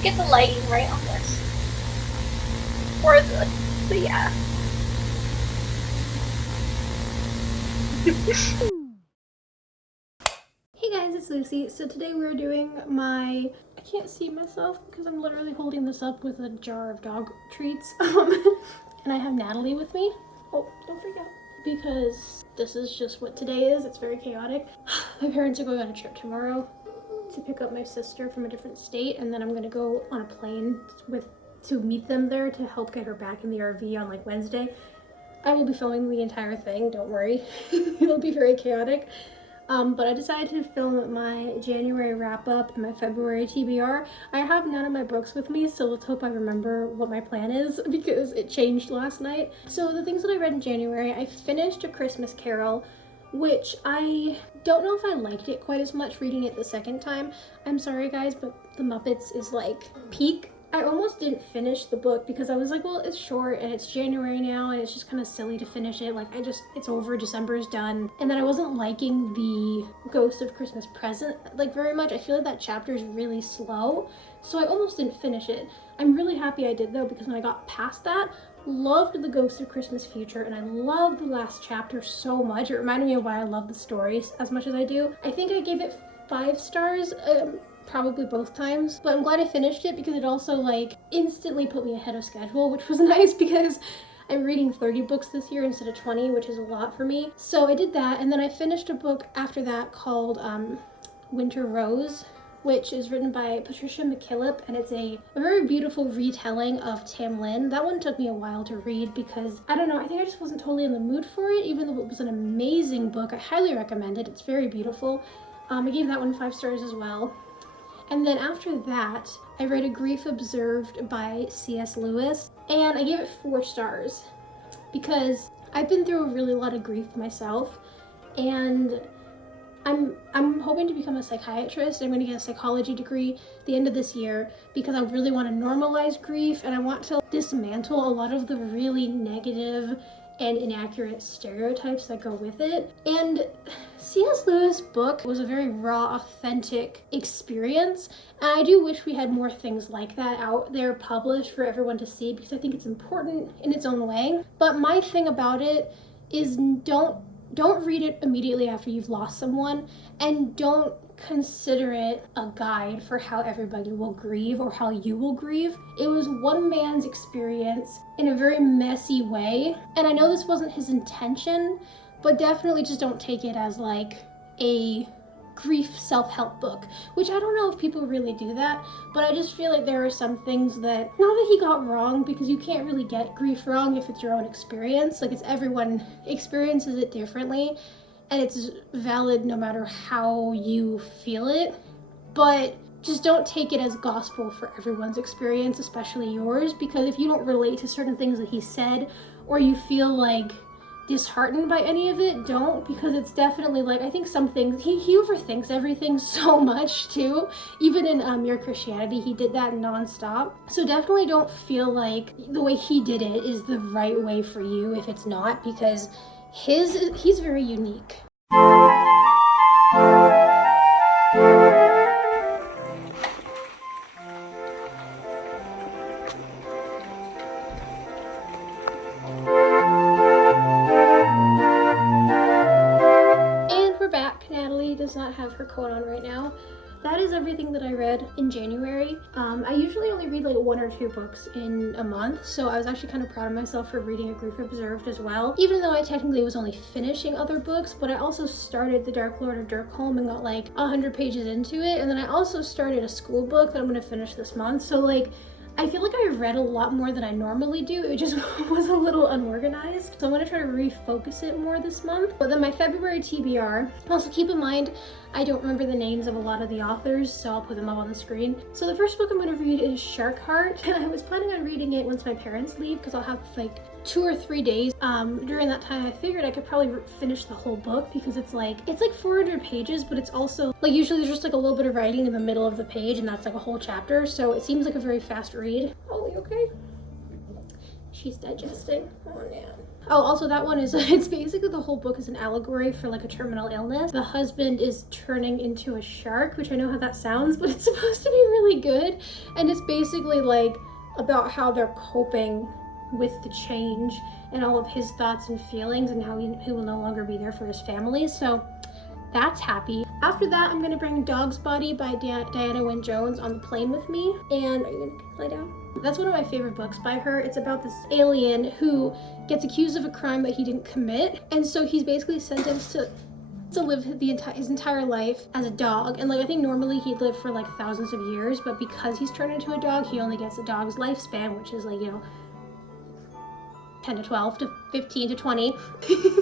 to get the lighting right on this. But yeah. Hey guys, it's Lucy. So today we're doing I can't see myself because I'm literally holding this up with a jar of dog treats. And I have Natalie with me. Oh, don't freak out. Because this is just what today is. It's very chaotic. My parents are going on a trip tomorrow to pick up my sister from a different state, and then I'm gonna go on a plane to meet them there to help get her back in the RV on like Wednesday. I will be filming the entire thing, don't worry. It'll be very chaotic. But I decided to film my January wrap up and my February TBR. I have none of my books with me, so let's hope I remember what my plan is because it changed last night. So the things that I read in January, I finished A Christmas Carol, which I don't know if I liked it quite as much reading it the second time. I'm sorry guys, but The Muppets is like peak. I almost didn't finish the book because I was like, well, it's short and it's January now and it's just kind of silly to finish it. Like it's over, December is done. And then I wasn't liking the Ghost of Christmas Present like very much. I feel like that chapter is really slow. So I almost didn't finish it. I'm really happy I did though, because when I got past that, loved the Ghost of Christmas Future, and I loved the last chapter so much. It reminded me of why I love the stories as much as I do. I think I gave it 5 stars. Probably both times, but I'm glad I finished it because it also like instantly put me ahead of schedule, which was nice because I'm reading 30 books this year instead of 20, which is a lot for me. So I did that, and then I finished a book after that called Winter Rose, which is written by Patricia McKillip, and it's a very beautiful retelling of Tam Lin. That one took me a while to read because, I don't know, I think I just wasn't totally in the mood for it, even though it was an amazing book. I highly recommend it. It's very beautiful. I gave that one 5 stars as well. And then after that, I read A Grief Observed by C.S. Lewis, and I gave it 4 stars because I've been through a really lot of grief myself, and I'm hoping to become a psychiatrist. I'm going to get a psychology degree at the end of this year because I really want to normalize grief, and I want to dismantle a lot of the really negative and inaccurate stereotypes that go with it. And C.S. Lewis' book was a very raw, authentic experience, and I do wish we had more things like that out there published for everyone to see because I think it's important in its own way. But my thing about it is don't read it immediately after you've lost someone, and don't consider it a guide for how everybody will grieve or how you will grieve. It was one man's experience in a very messy way, and I know this wasn't his intention, but definitely just don't take it as like a grief self-help book, which I don't know if people really do that, but I just feel like there are some things that, not that he got wrong, because you can't really get grief wrong if it's your own experience. Like, it's everyone experiences it differently, and it's valid no matter how you feel it, but just don't take it as gospel for everyone's experience, especially yours, because if you don't relate to certain things that he said, or you feel like disheartened by any of it, don't, because it's definitely like, I think some things, he overthinks everything so much too. Even in Mere Christianity, he did that nonstop. So definitely don't feel like the way he did it is the right way for you if it's not, because he's very unique. Natalie does not have her coat on right now. That is everything that I read in January. I usually only read like 1 or 2 books in a month, so I was actually kind of proud of myself for reading A Grief Observed as well, even though I technically was only finishing other books. But I also started The Dark Lord of Dirkholm and got like 100 pages into it, and then I also started a school book that I'm going to finish this month. So like, I feel like I read a lot more than I normally do. It just was a little unorganized. So I'm gonna try to refocus it more this month. But then my February TBR, also keep in mind, I don't remember the names of a lot of the authors, so I'll put them up on the screen. So the first book I'm gonna read is Shark Heart, and I was planning on reading it once my parents leave because I'll have like 2 or 3 days. During that time, I figured I could probably finish the whole book because it's like 400 pages, but it's also like usually there's just like a little bit of writing in the middle of the page, and that's like a whole chapter. So it seems like a very fast read. Oh, you okay? She's digesting. Oh, man. Oh, also that one is, it's basically the whole book is an allegory for like a terminal illness. The husband is turning into a shark, which I know how that sounds, but it's supposed to be really good. And it's basically like about how they're coping with the change and all of his thoughts and feelings and how he will no longer be there for his family. So that's happy. After that, I'm going to bring Dog's Body by Diana Wynne Jones on the plane with me. And are you going to lie down? That's one of my favorite books by her. It's about this alien who gets accused of a crime that he didn't commit. And so he's basically sentenced to live his entire life as a dog. And like I think normally he'd live for like thousands of years, but because he's turned into a dog, he only gets a dog's lifespan, which is like, 10 to 12 to 15 to 20.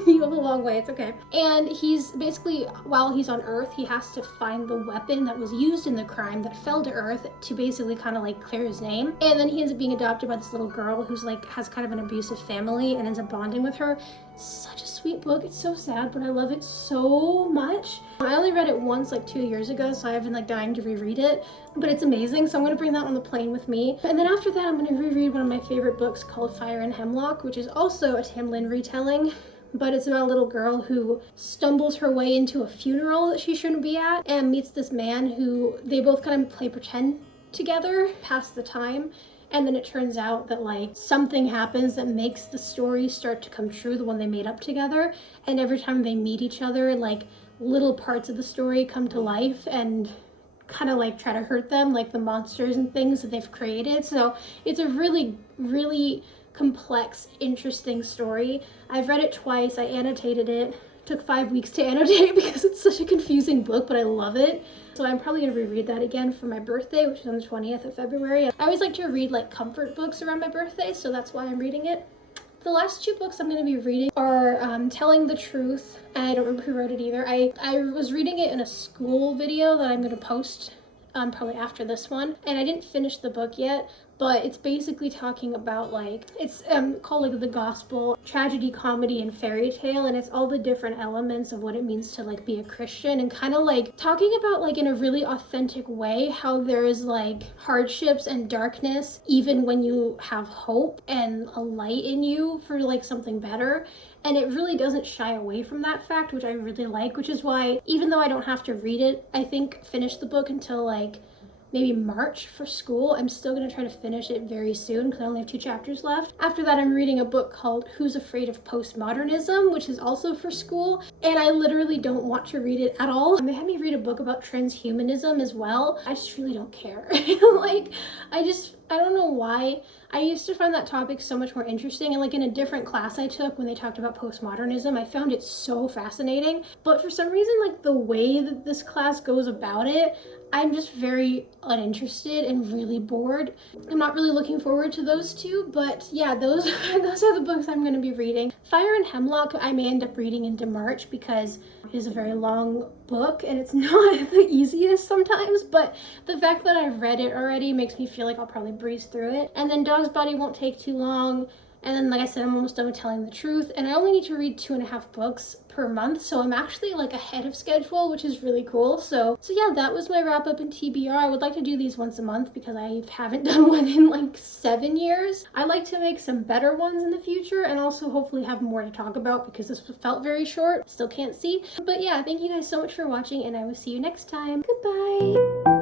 You have a long way, it's okay. And he's basically, while he's on Earth, he has to find the weapon that was used in the crime that fell to Earth to basically kind of like clear his name. And then he ends up being adopted by this little girl who's like has kind of an abusive family and ends up bonding with her. It's such a sweet book. It's so sad, but I love it so much. I only read it once like 2 years ago, so I've been like dying to reread it, but it's amazing. So I'm going to bring that on the plane with me. And then after that, I'm going to reread one of my favorite books called Fire and Hemlock, which is also a Tim Lin retelling, but it's about a little girl who stumbles her way into a funeral that she shouldn't be at and meets this man who they both kind of play pretend together, pass the time. And then it turns out that like something happens that makes the story start to come true, the one they made up together. And every time they meet each other, like little parts of the story come to life and kind of like try to hurt them, like the monsters and things that they've created. So it's a really, really complex, interesting story. I've read it twice. I annotated it. Took 5 weeks to annotate because it's such a confusing book, but I love it. So I'm probably gonna reread that again for my birthday, which is on the 20th of February. I always like to read like comfort books around my birthday, so that's why I'm reading it. The last 2 books I'm going to be reading are Telling the Truth, and I don't remember who wrote it either. I was reading it in a school video that I'm going to post probably after this one, and I didn't finish the book yet, but it's basically talking about like, it's called like the gospel, tragedy, comedy, and fairy tale, and it's all the different elements of what it means to like be a Christian, and kind of like talking about like in a really authentic way how there is like hardships and darkness even when you have hope and a light in you for like something better. And it really doesn't shy away from that fact, which I really like, which is why even though I don't have to read it, I think finish the book until like maybe March for school, I'm still going to try to finish it very soon because I only have 2 chapters left. After that, I'm reading a book called Who's Afraid of Postmodernism, which is also for school, and I literally don't want to read it at all. They had me read a book about transhumanism as well. I just really don't care. Like, I don't know why. I used to find that topic so much more interesting, and like in a different class I took when they talked about postmodernism, I found it so fascinating. But for some reason, like the way that this class goes about it, I'm just very uninterested and really bored. I'm not really looking forward to those 2, but yeah, those are the books I'm going to be reading. Fire and Hemlock I may end up reading into March because it is a very long book and it's not the easiest sometimes, but the fact that I've read it already makes me feel like I'll probably breeze through it. And then Dog's Body won't take too long. And then, like I said, I'm almost done with Telling the Truth, and I only need to read 2.5 books per month, so I'm actually like ahead of schedule, which is really cool. So yeah, that was my wrap up in TBR. I would like to do these once a month because I haven't done one in like 7 years. I'd like to make some better ones in the future and also hopefully have more to talk about because this felt very short. Still can't see. But yeah, thank you guys so much for watching, and I will see you next time. Goodbye!